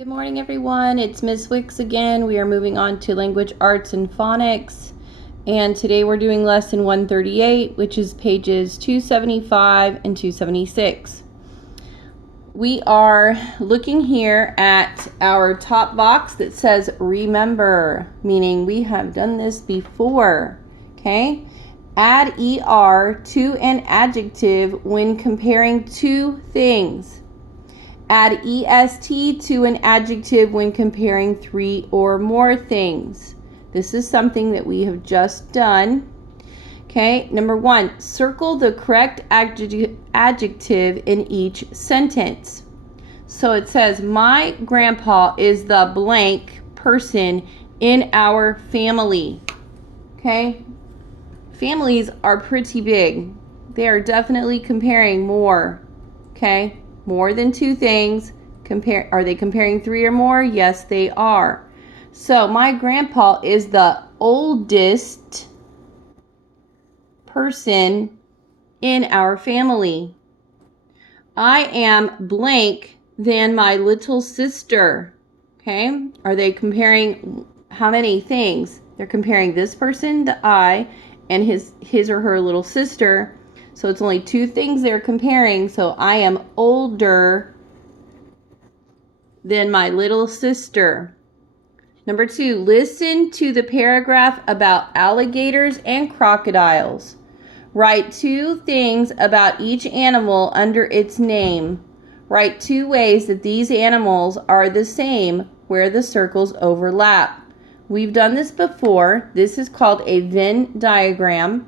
Good morning, everyone. It's Ms. Wicks again. We are moving on to language arts and phonics. And today we're doing lesson 138, which is pages 275 and 276. We are looking here at our top box that says remember, meaning we have done this before. Okay? Add ER to an adjective when comparing two things. Add EST to an adjective when comparing three or more things. This is something that we have just done. Okay, number one, circle the correct adjective in each sentence. So it says, my grandpa is the blank person in our family. Okay, families are pretty big. They are definitely comparing more. Okay. More than two things. Are they comparing three or more? Yes, they are. So my grandpa is the oldest person in our family. I am blank than my little sister. Okay? Are they comparing how many things? They're comparing this person, the I, and his or her little sister. So it's only two things they're comparing. So I am older than my little sister. Number two, listen to the paragraph about alligators and crocodiles. Write two things about each animal under its name. Write two ways that these animals are the same where the circles overlap. We've done this before. This is called a Venn diagram.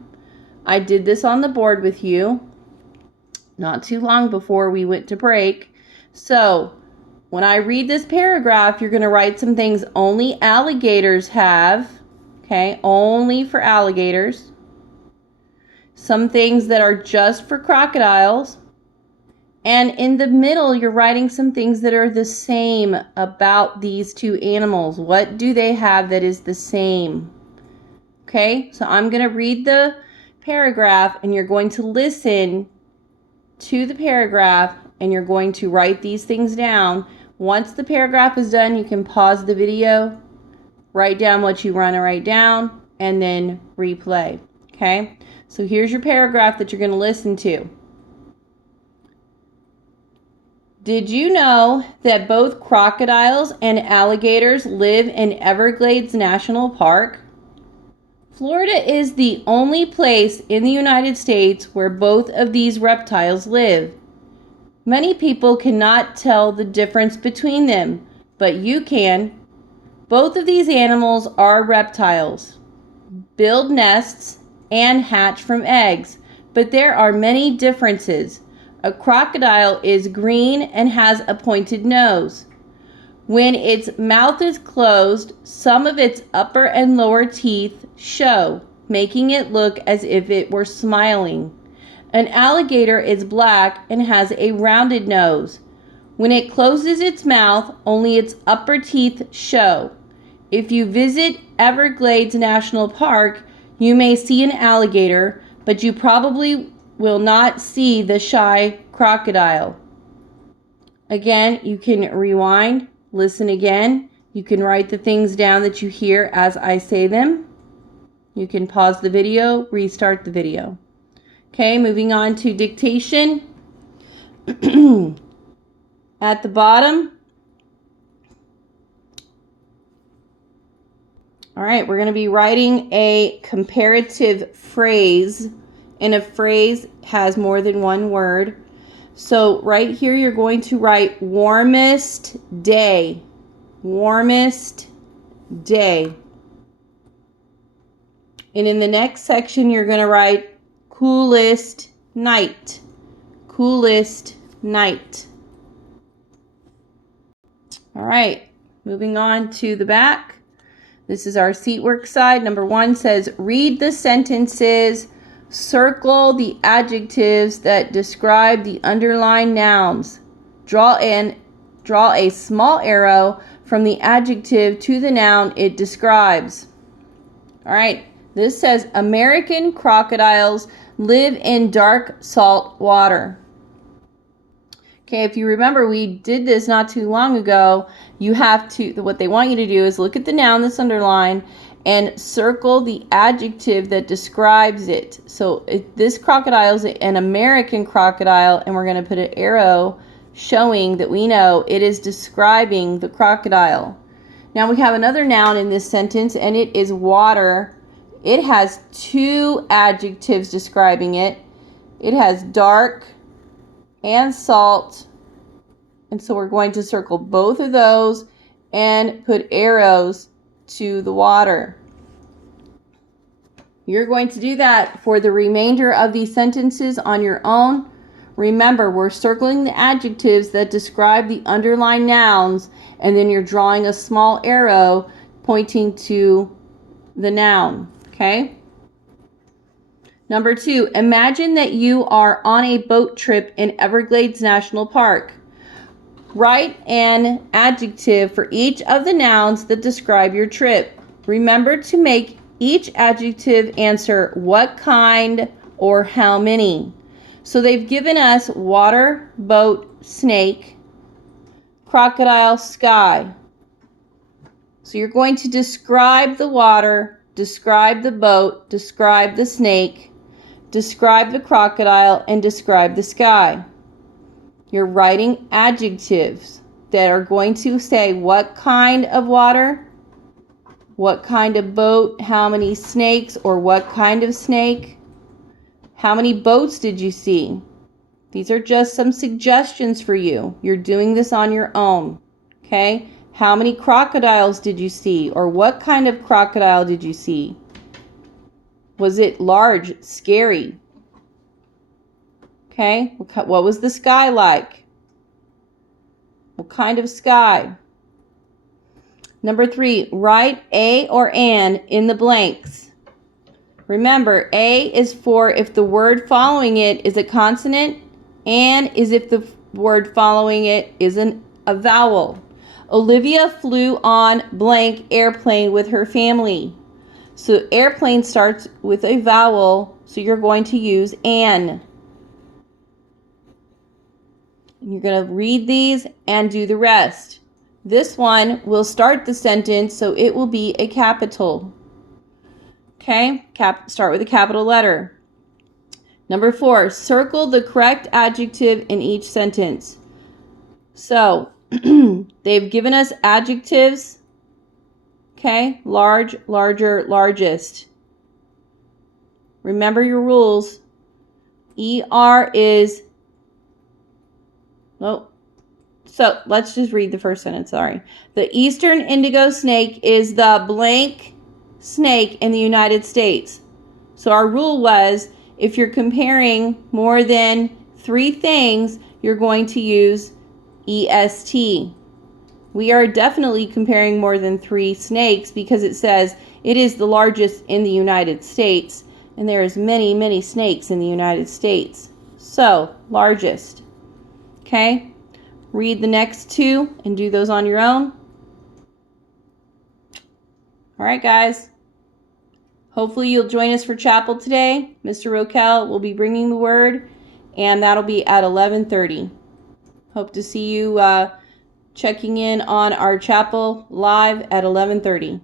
I did this on the board with you not too long before we went to break. So when I read this paragraph, you're going to write some things only alligators have. Okay, only for alligators. Some things that are just for crocodiles. And in the middle, you're writing some things that are the same about these two animals. What do they have that is the same? Okay, so I'm going to read the paragraph and you're going to listen to the paragraph and you're going to write these things down. Once the paragraph is done, you can pause the video, write down what you want to write down, and then replay. Okay, so here's your paragraph that you're going to listen to. Did you know that both crocodiles and alligators live in Everglades National Park? Florida is the only place in the United States where both of these reptiles live. Many people cannot tell the difference between them, but you can. Both of these animals are reptiles, build nests, and hatch from eggs, but there are many differences. A crocodile is green and has a pointed nose. When its mouth is closed, some of its upper and lower teeth show, making it look as if it were smiling. An alligator is black and has a rounded nose. When it closes its mouth, only its upper teeth show. If you visit Everglades National Park, you may see an alligator, but you probably will not see the shy crocodile. Again, you can rewind. Listen again. You can write the things down that you hear as I say them. You can pause the video, restart the video. Okay, moving on to dictation. At the bottom. All right, we're going to be writing a comparative phrase, and a phrase has more than one word. So right here, you're going to write warmest day. Warmest day. And in the next section, you're going to write coolest night. Coolest night. All right, moving on to the back. This is our seat work side. Number one says, read the sentences. Circle the adjectives that describe the underlined nouns. Draw a small arrow from the adjective to the noun it describes. All right, this says American crocodiles live in dark salt water. Okay, if you remember, we did this not too long ago. you have to, what they want you to do is look at the noun that's underlined and circle the adjective that describes it. So this crocodile is an American crocodile, and we're going to put an arrow showing that we know it is describing the crocodile. Now we have another noun in this sentence, and it is water. It has two adjectives describing it. It has dark and salt. And so we're going to circle both of those and put arrows to the water. You're going to do that for the remainder of these sentences on your own. Remember, we're circling the adjectives that describe the underlined nouns, and then you're drawing a small arrow pointing to the noun, okay? Number 2, imagine that you are on a boat trip in Everglades National Park. Write an adjective for each of the nouns that describe your trip. Remember to make each adjective answer what kind or how many. So they've given us water, boat, snake, crocodile, sky. So you're going to describe the water, describe the boat, describe the snake, describe the crocodile, and describe the sky. You're writing adjectives that are going to say what kind of water, what kind of boat, how many snakes or what kind of snake, how many boats did you see? These are just some suggestions for you. You're doing this on your own, okay? How many crocodiles did you see, or what kind of crocodile did you see? Was it large, scary? Okay, what was the sky like? What kind of sky? Number 3, write a or an in the blanks. Remember, a is for if the word following it is a consonant, and is if the word following it is a vowel. Olivia flew on blank airplane with her family. So airplane starts with a vowel, so you're going to use an. You're going to read these and do the rest. This one will start the sentence, so it will be a capital. Okay, start with a capital letter. Number 4, circle the correct adjective in each sentence. So, they've given us adjectives. Okay, large, larger, largest. Remember your rules. ER is... Oh, so let's just read the first sentence, sorry. The eastern indigo snake is the blank snake in the United States. So our rule was, if you're comparing more than 3 things, you're going to use EST. We are definitely comparing more than 3 snakes because it says it is the largest in the United States, and there is many, many snakes in the United States. So, largest. Okay? Read the next 2 and do those on your own. All right, guys. Hopefully you'll join us for chapel today. Mr. Roquel will be bringing the word, and that'll be at 11:30. Hope to see you checking in on our chapel live at 11:30.